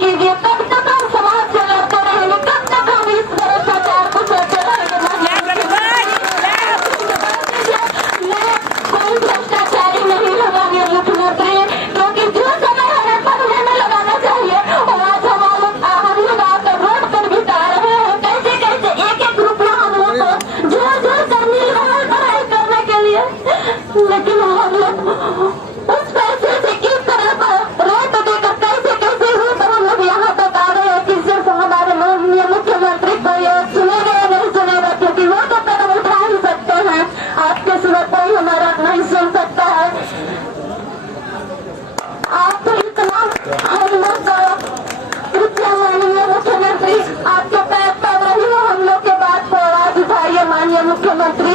कीजिए। कब तक हम समाज से लड़ते रहेंगे, कब तक हम इस भ्रष्टाचार को सहते रहेंगे। मैं कोई भ्रष्टाचारी नहीं हूँ माननीय मुख्यमंत्री, क्योंकि जो समय हमें पढ़ने में लगाना चाहिए और आज हम लोग आकर रोड पर बिता रहे हैं। कैसे कैसे एक एक रुपया हम लोग को जोर कर मिल रहा है पढ़ाई करने के लिए, लेकिन हम लोग उस पैसे से किस तरह रेट देकर कैसे कैसे रूप हम लोग यहाँ तक आ रहे हैं कि सिर्फ हमारे माननीय मुख्यमंत्री को ये सुनेगा या नहीं सुनेगा, क्योंकि वो तो कदम उठा ही सकते हैं, आपके सिवा कोई हमारा नहीं सुन सकता है। आप तो इतना हम लोग कृपया माननीय मुख्यमंत्री आपके पैर पड़ रही हो, हम लोग के बात को आवाज उठाइए माननीय मुख्यमंत्री।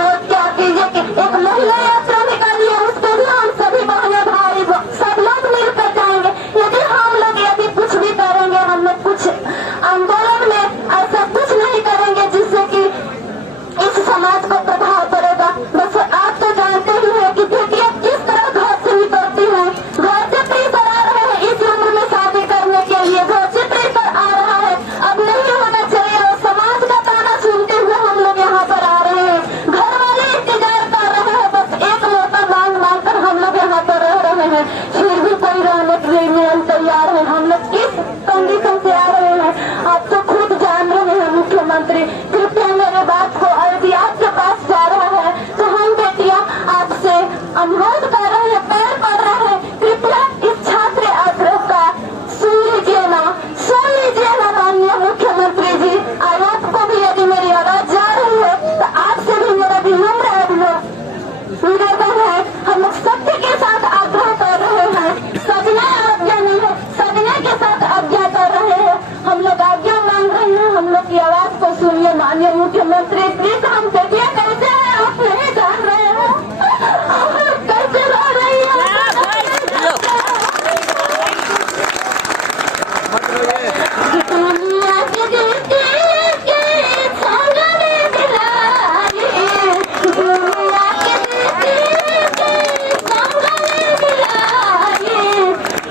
और क्या कीजिए कि एक महिला यात्रा निकालिए, उसको भी हम सभी बहने भाई सब लोग मिलकर जाएंगे। यदि हम लोग यदि कुछ भी करेंगे, हम लोग कुछ आंदोलन में ऐसा कुछ नहीं करेंगे जिससे कि इस समाज को प्रभाव पड़ेगा। बस आप तो जानते ही हैं कि बेटियां किस तरह घर से निकलती हैं, घर से प्रेशर आ रहे हैं इस उम्र में शादी करने के लिए, घर से प्रेशर आ रहा है, अब नहीं होना चाहिए, और समाज का ताना सुनते हुए हम लोग यहाँ पर आ रहे हैं। घर वाले इंतजार कर रहे हैं, बस एक मौका मांग मांग कर हम लोग यहाँ पर रह रहे हैं, फिर भी कोई रहने के लिए हम तैयार है। हम लोग किस कंडीशन से आ रहे हैं आप तो खुद जान रहे हैं मुख्यमंत्री। कृपया मेरे बात को, यदि आपके पास जा रहा है तो हम बेटियां आपसे अनुरोध कर रहे हैं, पैर पड़ रहे हैं, कृपया इस छात्र आग्रह का सुन लीजिए ना माननीय मुख्यमंत्री जी। और आपको भी यदि मेरी आवाज जा रही है तो आपसे भी मेरा विनम्र निवेदन है, हम लोग सत्य के साथ आग्रह कर रहे हैं, सजना आज्ञा नहीं है, सजने के साथ आज्ञा कर रहे हैं, हम लोग आज्ञा मांग रहे हैं, हम लोग की आवाज को सुनिए माननीय मुख्यमंत्री। प्लीज हम बेटियां कैसे हैं आप नहीं जान रहे हैं, हम लोग कैसे रह रही है। दुनिया की बेटी के संग में मिलाई, दुनिया की बेटी के संग में मिलाई,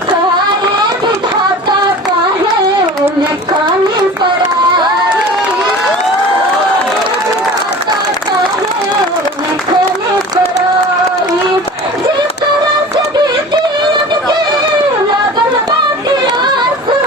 सारे विधाता काहे लिखानी पराई, विधाता काहे लिखानी पराई। जिस तरह से बीती उनकी लगन बाकी आंसू,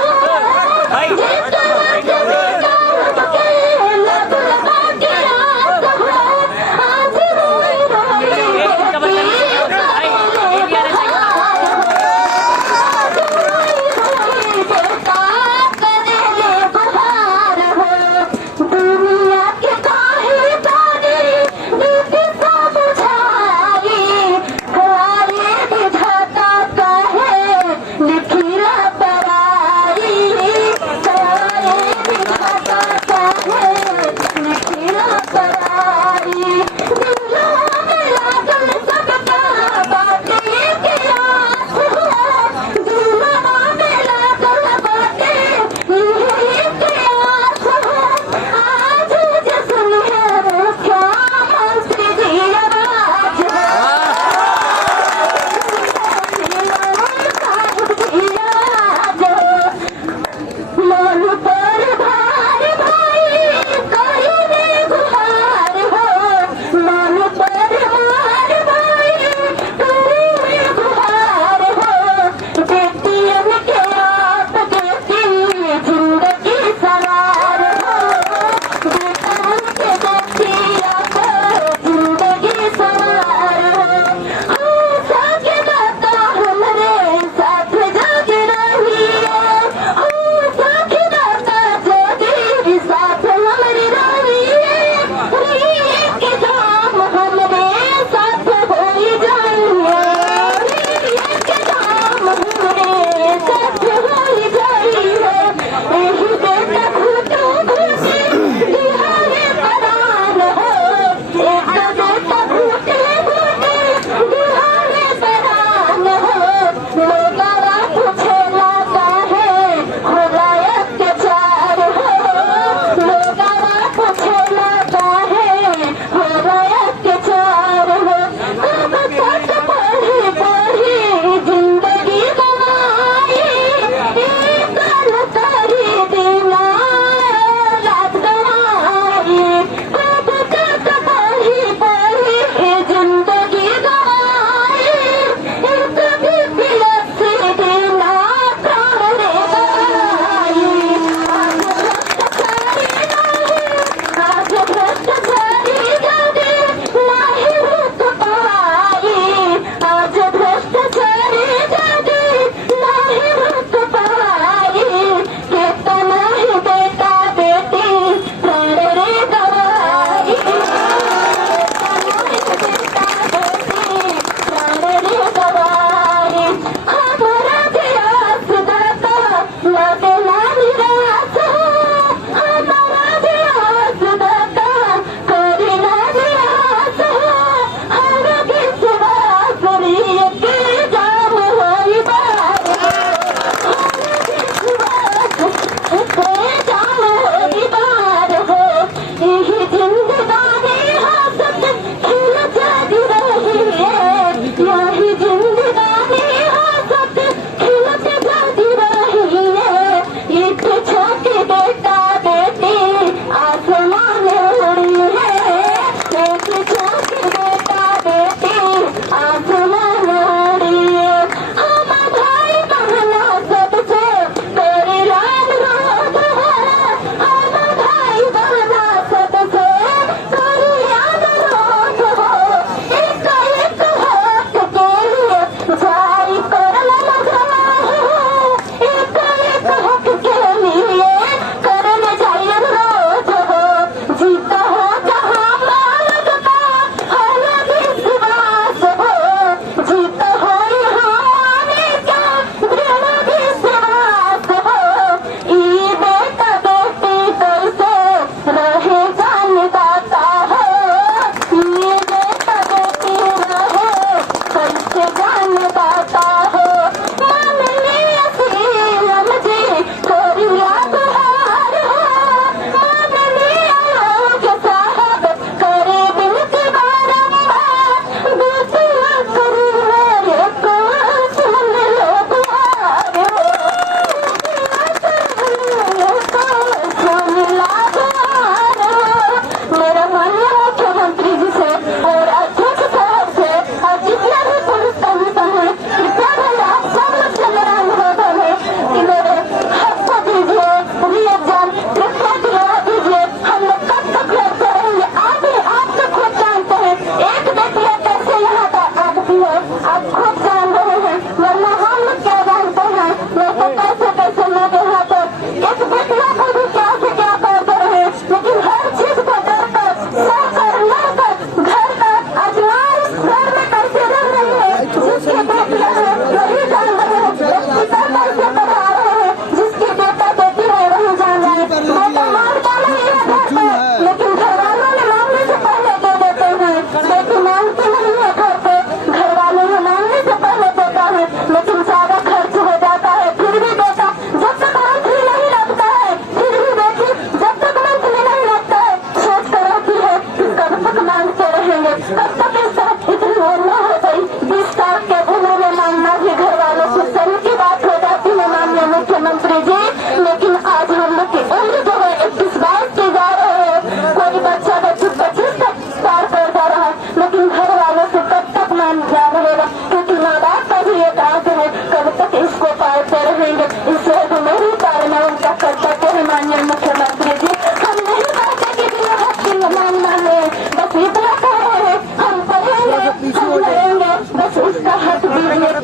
बेटियों को भी क्या से क्या करते रहे, लेकिन हर चीज को डर कर सहकर लड़कर घर का अजमाइश घर में कैसे रह रही है। जिसके बेटियां है वही जान रहे हैं, पिता कैसे पढ़ा रहे हैं, जिसकी बेटा बेटी है वही जान रहे हैं। बेटा मांगता नहीं है घर पे, लेकिन घर वालों ने मांगने से पहले दे देते हैं। बेटी मांगती नहीं है घर पे, घर वालों ने मांगने से पहले देता है, लेकिन सारा खर्च हो जाता है। फिर भी बेटा जब तक मंथली नहीं लगता है, फिर भी बेटी जब तक मंथली नहीं लगता है सोच कर रहती है कि कब तक मांगते रहेंगे, कब तक इस तरह इतनी उम्र हो गई। 20 साल के उम्र में मांगना भी घर वालों से शर्म की बात हो जाती है माननीय मुख्यमंत्री जी। लेकिन आज हम लोग की उम्र जो है 21-22 की जा रहे हैं, कोई बच्चा 25 तक पार कर जा रहा है, लेकिन घर वालों से कब तक मान जा रहेगा, क्योंकि माँ बाप का भी एक आग है, कब तक इसको पालते रहेंगे। इसलिए जो नहीं पालना उनका कर्तव्य है माननीय मुख्यमंत्री जी। हम नहीं कहते कि बिना हक की मानना है, बस इतना कह रहे हैं हम पढ़ेंगे हम लड़ेंगे, बस उसका हक दीजिए।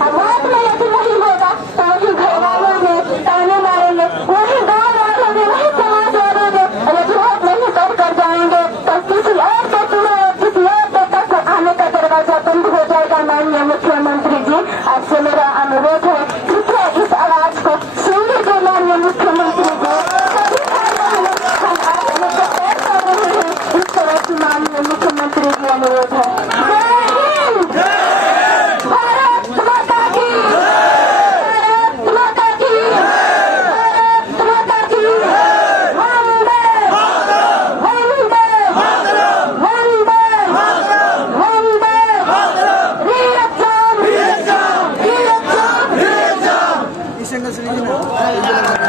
आवाज में यदि नहीं होगा तो वही घर वालों में ताने मारेंगे, वही गाँव वालों में वही समाज वालों में विरोध नहीं कर जाएंगे, तो किसी और के चुनाव किसी और बेटा को आने का दरवाजा बंद हो जाएगा। माननीय मुख्यमंत्री जी आपसे मेरा अनुरोध है, कृपया इस आवाज को सुन लीजिए माननीय मुख्यमंत्री जी। हम आपने जो तय कर रहे हैं इस तरह की माननीय मुख्यमंत्री जी अनुरोध है। Isang gasolina.